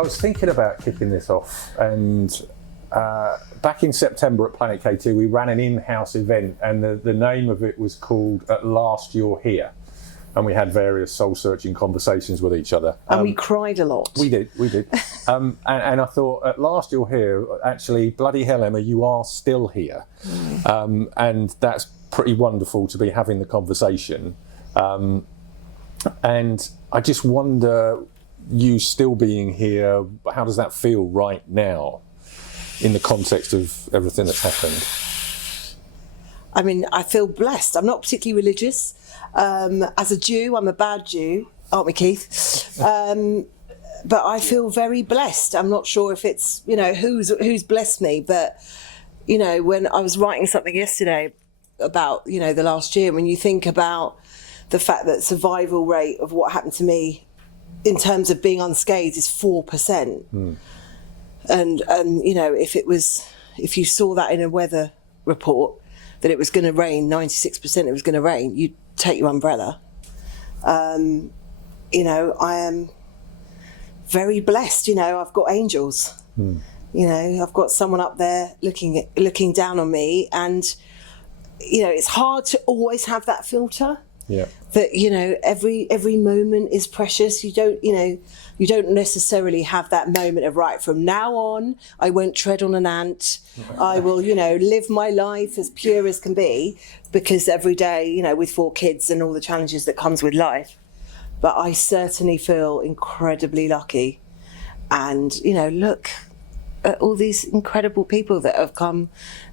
was thinking about kicking this off, and back in September at Planet K2 we ran an in-house event, and the name of it was called At Last You're Here, and we had various soul-searching conversations with each other. And we cried a lot. We did. And I thought, at last you're here, actually, bloody hell, Emma, you are still here. And that's pretty wonderful to be having the conversation. And I just wonder, you still being here, how does that feel right now in the context of everything that's happened? I mean, I feel blessed. I'm not particularly religious. As a Jew, I'm a bad Jew, aren't we, Keith? But I feel very blessed. I'm not sure if it's, who's blessed me, but, when I was writing something yesterday about, the last year, when you think about the fact that survival rate of what happened to me in terms of being unscathed is 4%. And if you saw that in a weather report, that it was going to rain, 96% it was going to rain, you'd take your umbrella. I am very blessed, I've got angels. I've got someone up there looking down on me, and, it's hard to always have that filter. Yeah. That every moment is precious. You don't necessarily have that moment of, right, from now on I won't tread on an ant. I will live my life as pure as can be, because every day with 4 kids and all the challenges that comes with life. But I certainly feel incredibly lucky, and look at all these incredible people that have come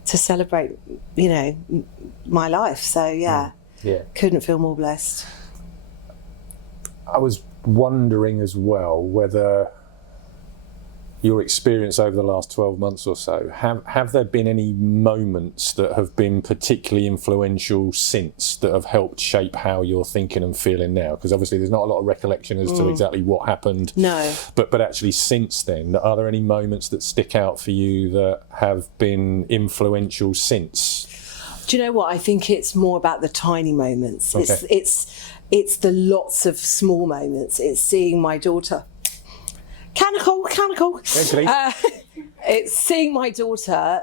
to celebrate my life. So yeah. Couldn't feel more blessed. I was wondering as well whether your experience over the last 12 months or so, have there been any moments that have been particularly influential since, that have helped shape how you're thinking and feeling now? Because obviously there's not a lot of recollection as to exactly what happened. No. But actually since then, are there any moments that stick out for you that have been influential since? Do you know what? I think it's more about the tiny moments. Okay. It's the lots of small moments. It's seeing my daughter. Canical. It's seeing my daughter,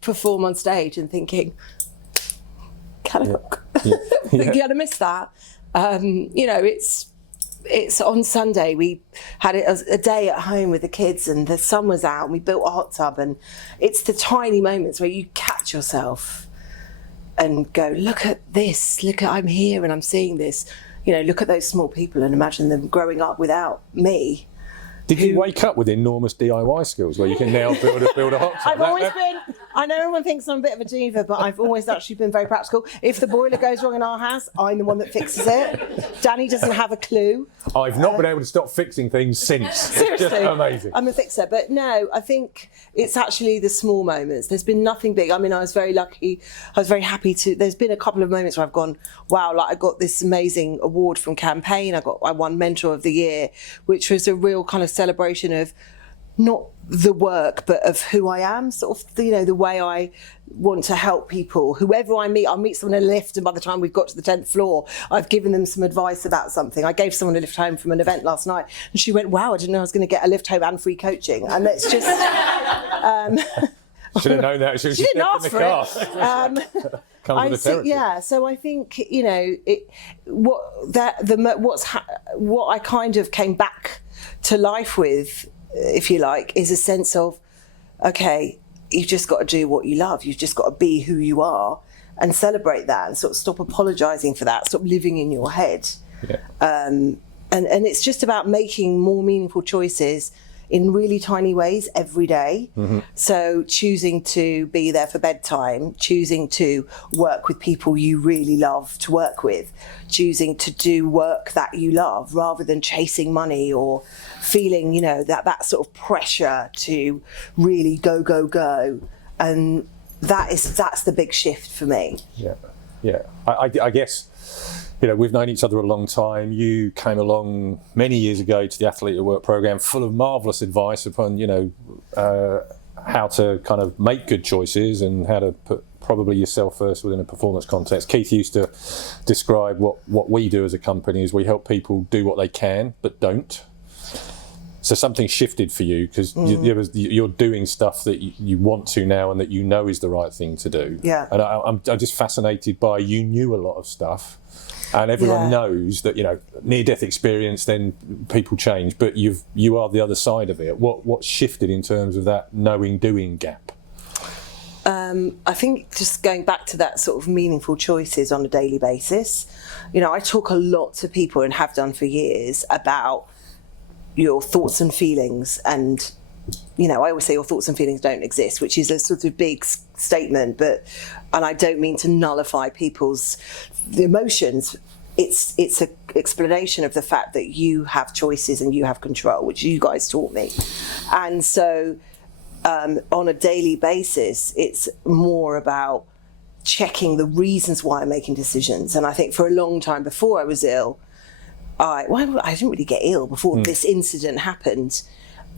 perform on stage and thinking, canical. Thinking I'd miss that. It's on Sunday. We had a day at home with the kids, and the sun was out, and we built a hot tub, and it's the tiny moments where you catch yourself and go, look at this, I'm here and I'm seeing this. Look at those small people and imagine them growing up without me. Did you wake up with enormous DIY skills where you can now build a hot tub? I know everyone thinks I'm a bit of a diva, but I've always actually been very practical. If the boiler goes wrong in our house, I'm the one that fixes it. Danny doesn't have a clue. I've not been able to stop fixing things since. Seriously, it's just amazing. I'm a fixer, but no, I think it's actually the small moments. There's been nothing big. I mean, I was very lucky. I was very happy to. There's been a couple of moments where I've gone, wow, like I got this amazing award from Campaign. I won Mentor of the Year, which was a real kind of celebration of not the work, but of who I am, sort of, the way I want to help people. Whoever I meet, I'll meet someone in a lift, and by the time we've got to the 10th floor, I've given them some advice about something. I gave someone a lift home from an event last night, and she went, wow, I didn't know I was going to get a lift home and free coaching. And it's just... should have known that. She didn't ask for it. So I think, what I kind of came back to life with, if you like, is a sense of, okay, you've just got to do what you love. You've just got to be who you are and celebrate that, and sort of stop apologising for that, stop living in your head. Yeah. And it's just about making more meaningful choices in really tiny ways every day. Mm-hmm. So choosing to be there for bedtime, choosing to work with people you really love to work with, choosing to do work that you love rather than chasing money or feeling, that sort of pressure to really go. And that's the big shift for me. Yeah. I guess, we've known each other a long time. You came along many years ago to the Athlete at Work programme, full of marvellous advice upon, how to kind of make good choices and how to put probably yourself first within a performance context. Keith used to describe what we do as a company is we help people do what they can but don't. So something shifted for you because you're doing stuff that you want to now and that you know is the right thing to do. Yeah. And I'm just fascinated by, you knew a lot of stuff, and everyone knows that, you know, near-death experience, then people change, but you are the other side of it. What shifted in terms of that knowing-doing gap? I think just going back to that sort of meaningful choices on a daily basis. You know, I talk a lot to people and have done for years about your thoughts and feelings, and you know, I always say your thoughts and feelings don't exist, which is a sort of big statement, and I don't mean to nullify people's emotions. It's an explanation of the fact that you have choices and you have control, which you guys taught me. And so on a daily basis, it's more about checking the reasons why I'm making decisions. And I think for a long time before I was ill, I didn't really get ill before this incident happened.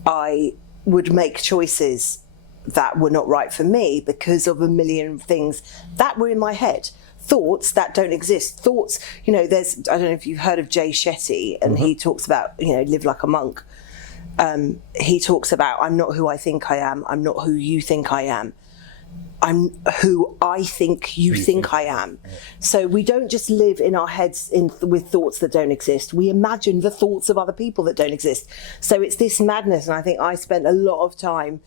I would make choices that were not right for me because of a million things that were in my head. Thoughts that don't exist. Thoughts, you know, I don't know if you've heard of Jay Shetty, and he talks about, you know, live like a monk. He talks about, I'm not who I think I am. I'm not who you think I am. I'm who I think you think I am. So we don't just live in our heads with thoughts that don't exist. We imagine the thoughts of other people that don't exist. So it's this madness. And I think I spent a lot of time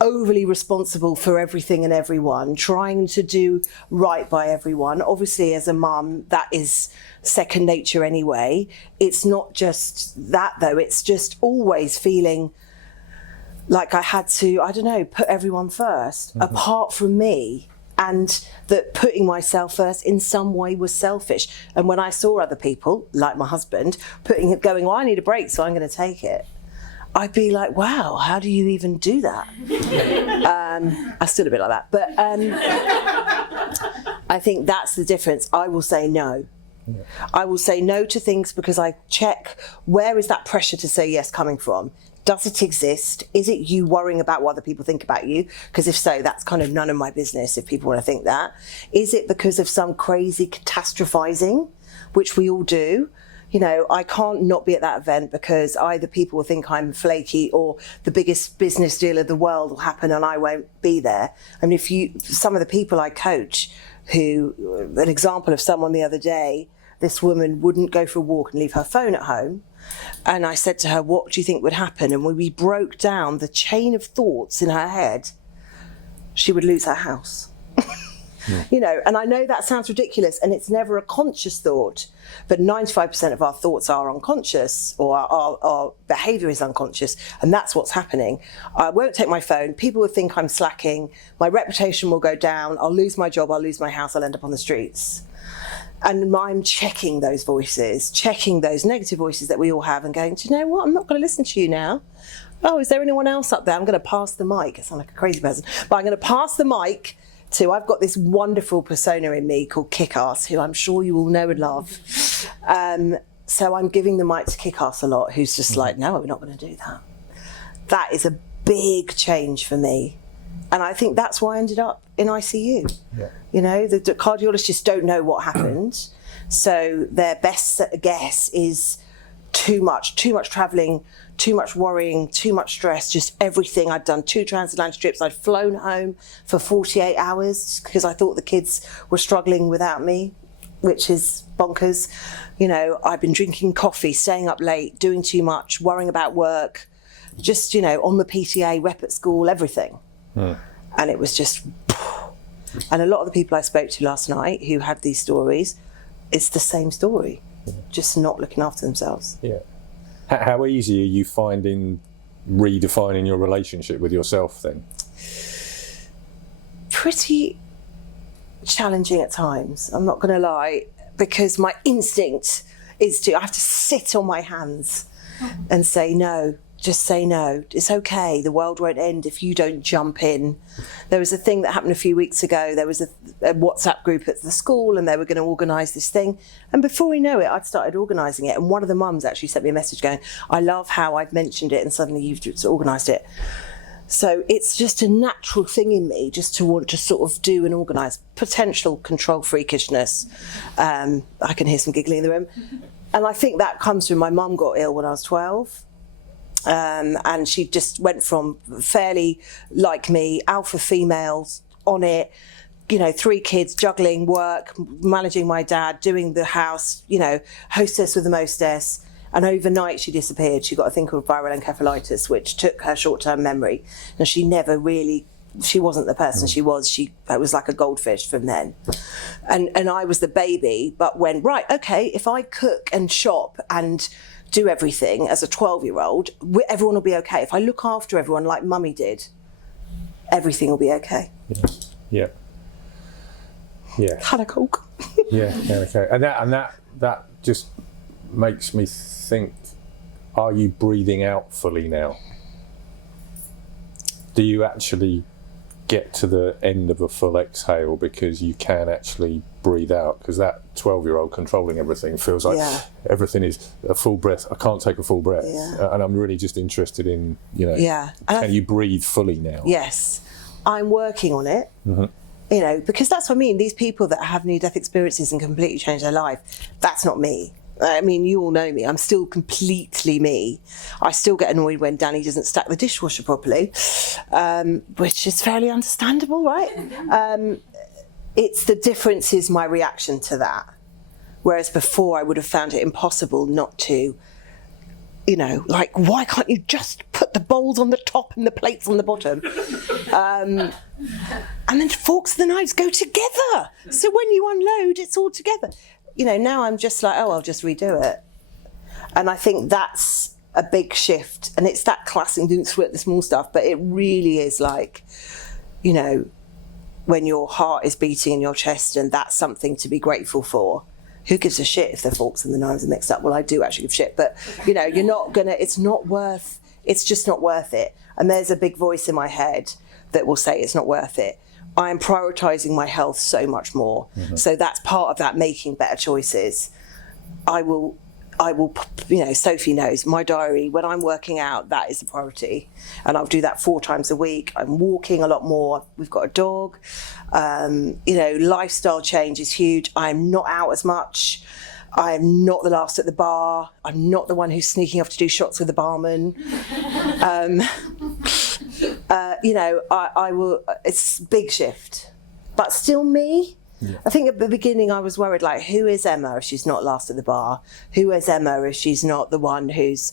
overly responsible for everything and everyone, trying to do right by everyone. Obviously, as a mum, that is second nature anyway. It's not just that, though. It's just always feeling like I had to, I don't know, put everyone first, apart from me, and that putting myself first in some way was selfish. And when I saw other people, like my husband, going, well, I need a break, so I'm going to take it, I'd be like, wow, how do you even do that? I'm still a bit like that. But I think that's the difference. I will say no. Yeah. I will say no to things because I check, where is that pressure to say yes coming from? Does it exist? Is it you worrying about what other people think about you? Because if so, that's kind of none of my business if people want to think that. Is it because of some crazy catastrophizing, which we all do? You know, I can't not be at that event because either people will think I'm flaky or the biggest business deal of the world will happen and I won't be there. I mean, some of the people I coach an example of someone the other day, this woman wouldn't go for a walk and leave her phone at home. And I said to her, what do you think would happen? And when we broke down the chain of thoughts in her head, she would lose her house. You know, and I know that sounds ridiculous and it's never a conscious thought, but 95% of our thoughts are unconscious, or our behaviour is unconscious, and that's what's happening. I won't take my phone, people will think I'm slacking, my reputation will go down, I'll lose my job, I'll lose my house, I'll end up on the streets. And I'm checking those voices, checking those negative voices that we all have and going, do you know what, I'm not going to listen to you now. Oh, is there anyone else up there? I'm going to pass the mic. I sound like a crazy person, but I'm going to pass the mic to, I've got this wonderful persona in me called Kick-Ass, who I'm sure you all know and love. So I'm giving the mic to Kick-Ass a lot, who's just like, no, we're not going to do that. That is a big change for me. And I think that's why I ended up in ICU. Yeah. You know, the cardiologists don't know what happened. So their best guess is too much traveling, too much worrying, too much stress, just everything. I'd done 2 transatlantic trips. I'd flown home for 48 hours because I thought the kids were struggling without me, which is bonkers. You know, I've been drinking coffee, staying up late, doing too much, worrying about work, just, you know, on the PTA, rep at school, everything. And it was just, and a lot of the people I spoke to last night who had these stories, it's the same story, just not looking after themselves. Yeah. How easy are you finding redefining your relationship with yourself then? Pretty challenging at times, I'm not going to lie, because my instinct is I have to sit on my hands and say no. Just say no. It's okay. The world won't end if you don't jump in. There was a thing that happened a few weeks ago. There was a WhatsApp group at the school and they were going to organise this thing. And before we know it, I'd started organising it. And one of the mums actually sent me a message going, I love how I've mentioned it and suddenly you've just organised it. So it's just a natural thing in me just to want to sort of do and organise. Potential control freakishness. I can hear some giggling in the room. And I think that comes from my mum got ill when I was 12. And she just went from fairly like me, alpha females on it, 3 kids, juggling work, managing my dad, doing the house, hostess with the mostess. And overnight she disappeared. She got a thing called viral encephalitis, which took her short-term memory. And she wasn't the person she was. It was like a goldfish from then. And I was the baby, but went, right, okay, if I cook and shop and do everything as a 12-year-old, everyone will be okay. If I look after everyone like mummy did, everything will be okay. Yeah. Had a coke. Okay. And that just makes me think, are you breathing out fully now? Do you actually get to the end of a full exhale because you can actually breathe out? Because that 12-year-old controlling everything feels like everything is a full breath. I can't take a full breath. And I'm really just interested in, can you breathe fully now? Yes, I'm working on it. Because that's what I mean. These people that have near-death experiences and completely change their life, that's not me. I mean, you all know me. I'm still completely me. I still get annoyed when Danny doesn't stack the dishwasher properly, which is fairly understandable, right? It's the difference is my reaction to that. Whereas before I would have found it impossible not to, why can't you just put the bowls on the top and the plates on the bottom? And then the forks and the knives go together. So when you unload, it's all together. Now I'm just like, I'll just redo it. And I think that's a big shift. And it's that classic, didn't sweat the small stuff, but it really is like, when your heart is beating in your chest and that's something to be grateful for. Who gives a shit if the forks and the knives are mixed up? Well, I do actually give a shit, but you're not gonna, it's just not worth it. And there's a big voice in my head that will say it's not worth it. I'm prioritizing my health so much more. So that's part of that, making better choices. I will, Sophie knows my diary, when I'm working out, that is the priority. And I'll do that 4 times a week. I'm walking a lot more. We've got a dog. Lifestyle change is huge. I'm not out as much. I'm not the last at the bar. I'm not the one who's sneaking off to do shots with the barman. I will, it's a big shift, but still me. I think at the beginning I was worried, like, who is Emma if she's not last at the bar? Who is Emma if she's not the one who's,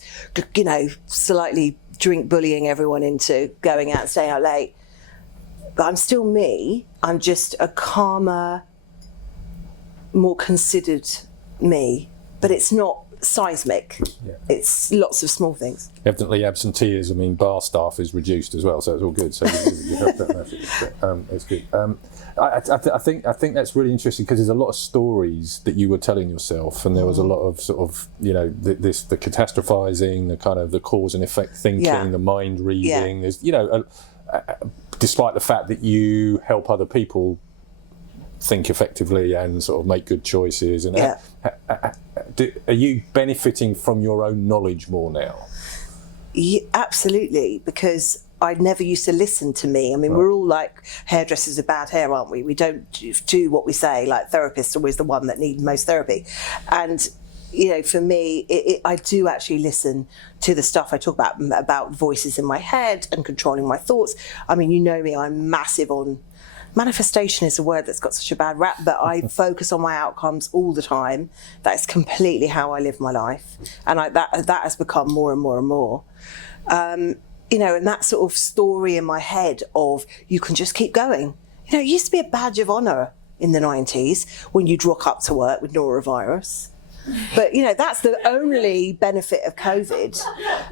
slightly drink bullying everyone into going out and staying out late? But I'm still me. I'm just a calmer, more considered me, but it's not seismic. It's lots of small things. Evidently absenteeism, bar staff is reduced as well, so it's all good. So you helped that message. It's good. I think that's really interesting because there's a lot of stories that you were telling yourself, and there was a lot of sort of the catastrophizing, the kind of the cause and effect thinking, the mind reading. There's despite the fact that you help other people think effectively and sort of make good choices, and are you benefiting from your own knowledge more now? Yeah, absolutely, because I never used to listen to me. I mean, we're all like hairdressers with bad hair, aren't we? We don't do what we say. Like, therapists are always the one that need most therapy. And for me, I do actually listen to the stuff I talk about voices in my head and controlling my thoughts. I mean, me, I'm massive on manifestation is a word that's got such a bad rap, but I focus on my outcomes all the time. That's completely how I live my life. And that has become more and more and more. And that sort of story in my head of you can just keep going. It used to be a badge of honour in the 90s when you'd rock up to work with norovirus. But, that's the only benefit of COVID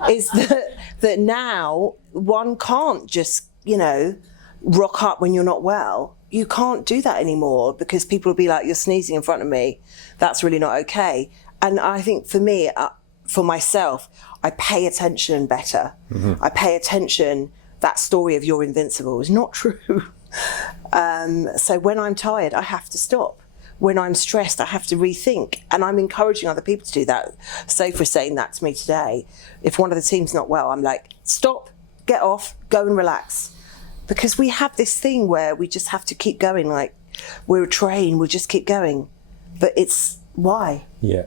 is that now one can't just, rock up when you're not well. You can't do that anymore because people will be like, you're sneezing in front of me. That's really not okay. And I think for me, for myself, I pay attention better. I pay attention. That story of you're invincible is not true. So when I'm tired, I have to stop. When I'm stressed, I have to rethink. And I'm encouraging other people to do that. Sophie was saying that to me today. If one of the team's not well, I'm like, stop, get off, go and relax. Because we have this thing where we just have to keep going, like we're a train, we'll just keep going. But it's Why? Yeah.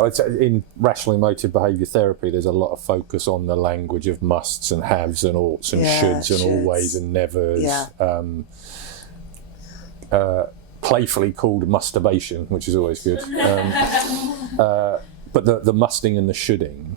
I'd say in rational emotive behaviour therapy, there's a lot of focus on the language of musts and haves and oughts and shoulds and always and nevers. Playfully called masturbation, which is always good. But the musting and the shoulding,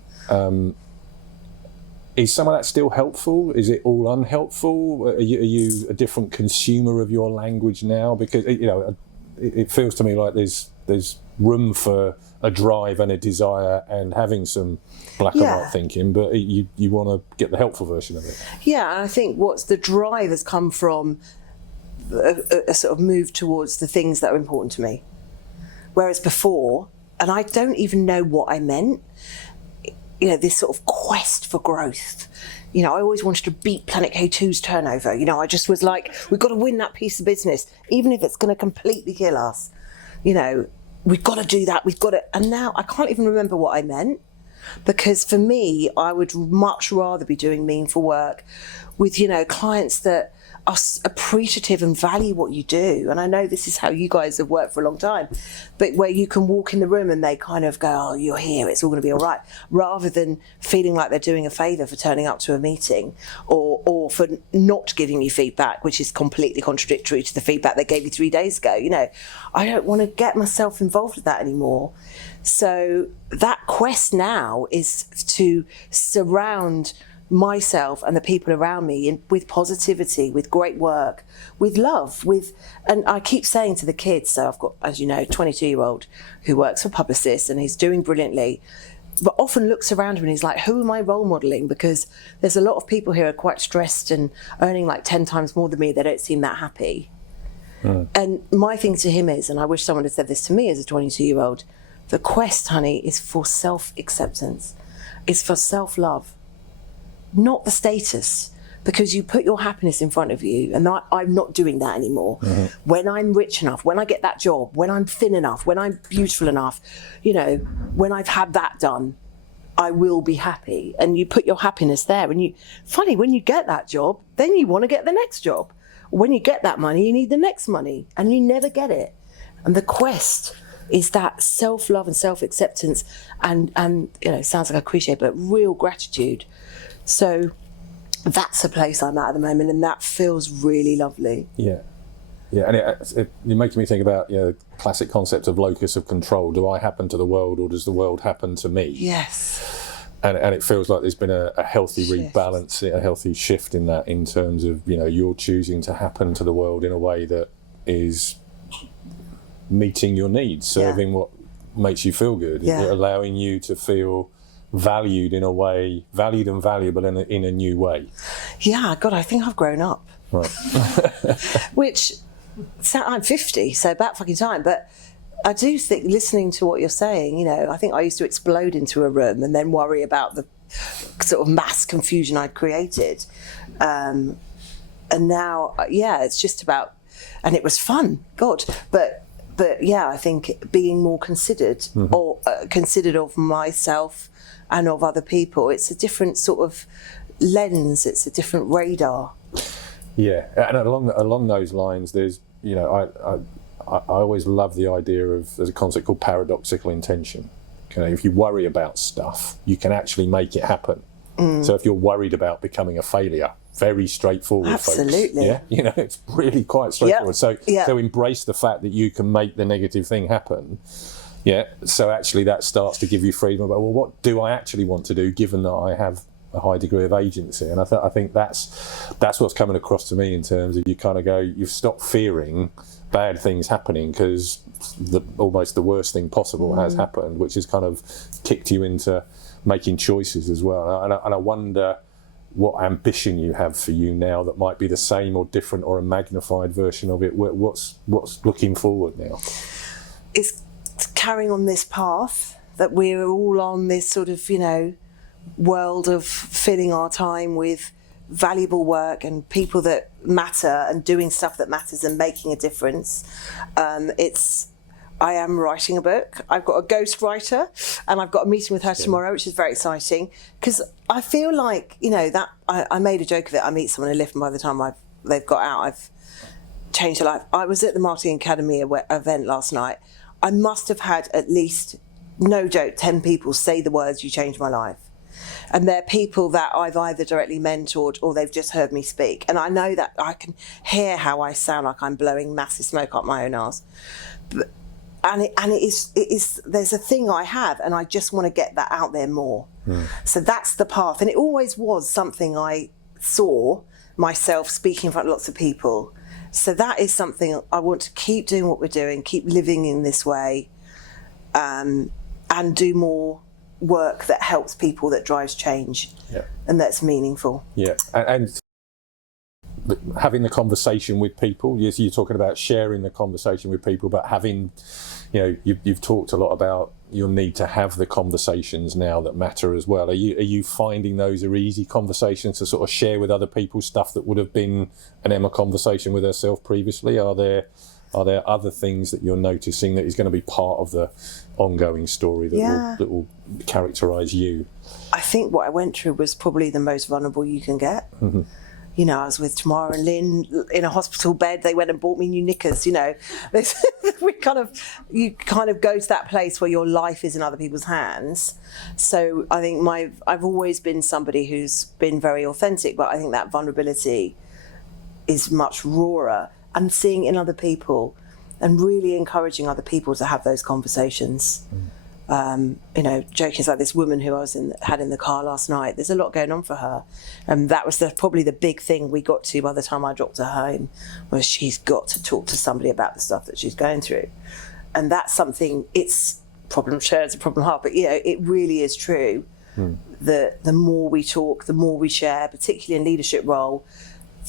is some of that still helpful? Is it all unhelpful? Are you a different consumer of your language now? Because it feels to me like there's room for a drive and a desire and having some black and white thinking, but you want to get the helpful version of it. Yeah, and I think what's the drive has come from a sort of move towards the things that are important to me. Whereas before, and I don't even know what I meant, this sort of quest for growth. I always wanted to beat Planet K2's turnover. I just was like, we've got to win that piece of business, even if it's going to completely kill us. We've got to do that. We've got to. And now I can't even remember what I meant, because for me, I would much rather be doing meaningful work with, clients that are appreciative and value what you do. And I know this is how you guys have worked for a long time, but where you can walk in the room and they kind of go, oh, you're here, it's all going to be all right, rather than feeling like they're doing a favour for turning up to a meeting or for not giving you feedback, which is completely contradictory to the feedback they gave you 3 days ago. I don't want to get myself involved with that anymore. So that quest now is to surround myself and the people around me with positivity, with great work, with love, and I keep saying to the kids, so I've got, as you know, a 22-year-old who works for Publicis and he's doing brilliantly, but often looks around him and he's like, who am I role modelling? Because there's a lot of people here who are quite stressed and earning like 10 times more than me. They don't seem that happy. And my thing to him is, and I wish someone had said this to me as a 22-year-old, the quest, honey, is for self-acceptance. It's for self-love. Not the status, because you put your happiness in front of you, and I'm not doing that anymore. When I'm rich enough, when I get that job, when I'm thin enough, when I'm beautiful enough, when I've had that done, I will be happy. And you put your happiness there, and when you get that job, then you want to get the next job. When you get that money, you need the next money, and you never get it. And the quest is that self-love and self-acceptance and sounds like a cliche, but real gratitude. So that's a place I'm at the moment, and that feels really lovely. Yeah, and it makes me think about the classic concept of locus of control. Do I happen to the world, or does the world happen to me? Yes. And it feels like there's been a healthy rebalance, a healthy shift in that, in terms of you're choosing to happen to the world in a way that is meeting your needs, serving what makes you feel good, allowing you to feel valued in a way, valued and valuable in a new way. Yeah, God, I think I've grown up. Right. Which, I'm 50, so about fucking time, but I do think, listening to what you're saying, I think I used to explode into a room and then worry about the sort of mass confusion I'd created. And now, it's just about, and it was fun, God, but I think being more considered, or considered of myself and of other people. It's a different sort of lens, it's a different radar. Yeah, and along those lines, there's, I always love the idea of, there's a concept called paradoxical intention. If you worry about stuff, you can actually make it happen. So if you're worried about becoming a failure, very straightforward. Absolutely. Folks. Yeah, it's really quite straightforward. So embrace the fact that you can make the negative thing happen. Yeah, so actually that starts to give you freedom about, well, what do I actually want to do, given that I have a high degree of agency? And I think that's what's coming across to me, in terms of you kind of go, you've stopped fearing bad things happening, because almost the worst thing possible has happened, which has kind of kicked you into making choices as well. And I wonder what ambition you have for you now that might be the same or different, or a magnified version of it. What's looking forward now? It's carrying on this path that we're all on, this sort of world of filling our time with valuable work and people that matter, and doing stuff that matters and making a difference. I am writing a book. I've got a ghostwriter, and I've got a meeting with her tomorrow, which is very exciting, because I feel like that I made a joke of it. I meet someone in a lift, and by the time they've got out, I've changed their life. I was at the Marketing Academy event last night. I must have had at least, no joke, 10 people say the words, "You changed my life." And they're people that I've either directly mentored or they've just heard me speak. And I know that I can hear how I sound like I'm blowing massive smoke up my own arse. And it is, there's a thing I have, and I just want to get that out there more. So that's the path. And it always was something I saw myself speaking in front of lots of people. So that is something I want to keep doing what we're doing, keep living in this way, and do more work that helps people, that drives change, and that's meaningful. And having the conversation with people. Yes, you're talking about sharing the conversation with people, but having, you've talked a lot about your need to have the conversations now that matter as well. Are you finding those are easy conversations to sort of share with other people, stuff that would have been an Emma conversation with herself previously? Are there other things that you're noticing that is going to be part of the ongoing story that will characterise you? I think what I went through was probably the most vulnerable you can get. Mm-hmm. I was with Tamara and Lynn in a hospital bed. They went and bought me new knickers. You kind of go to that place where your life is in other people's hands. So I think I've always been somebody who's been very authentic, but I think that vulnerability is much rawer. And seeing in other people and really encouraging other people to have those conversations. Joking like this woman who I had in the car last night, there's a lot going on for her. And that was probably the big thing we got to by the time I dropped her home, was she's got to talk to somebody about the stuff that she's going through. And that's something, it's problem shared, it's a problem half, but it really is true that the more we talk, the more we share, particularly in leadership role,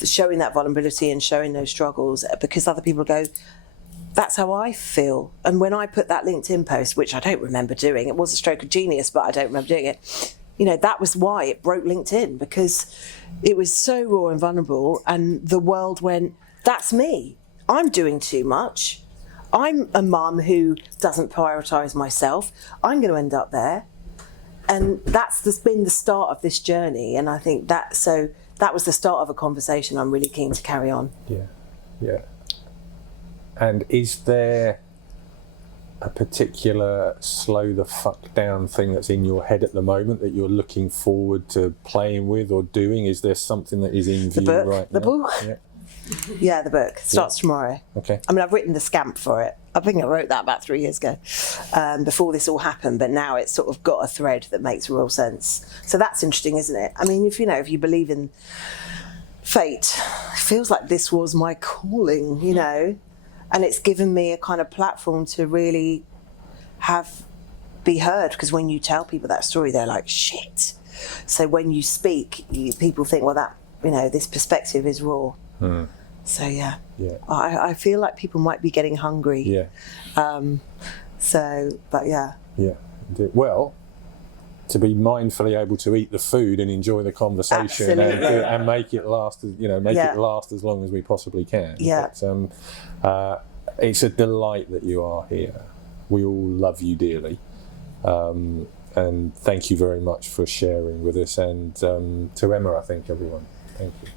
showing that vulnerability and showing those struggles, because other people go, that's how I feel. And when I put that LinkedIn post, which I don't remember doing, it was a stroke of genius, but I don't remember doing it. That was why it broke LinkedIn, because it was so raw and vulnerable, and the world went, that's me. I'm doing too much. I'm a mum who doesn't prioritise myself. I'm going to end up there. And that's been the start of this journey. And I think that was the start of a conversation I'm really keen to carry on. Yeah. And is there a particular slow the fuck down thing that's in your head at the moment that you're looking forward to playing with or doing? Is there something that is in view right now? The book? Yeah, the book. Starts tomorrow. Okay. I mean, I've written the scamp for it. I think I wrote that about 3 years ago, before this all happened, but now it's sort of got a thread that makes real sense. So that's interesting, isn't it? I mean, if you believe in fate, it feels like this was my calling, and it's given me a kind of platform to really be heard, because when you tell people that story, they're like, shit. So when you speak, people think, well, that, this perspective is raw. So I feel like people might be getting hungry. Well, to be mindfully able to eat the food and enjoy the conversation and make it last, it last as long as we possibly can. But, it's a delight that you are here. We all love you dearly, and thank you very much for sharing with us. And to Emma, I think everyone, thank you.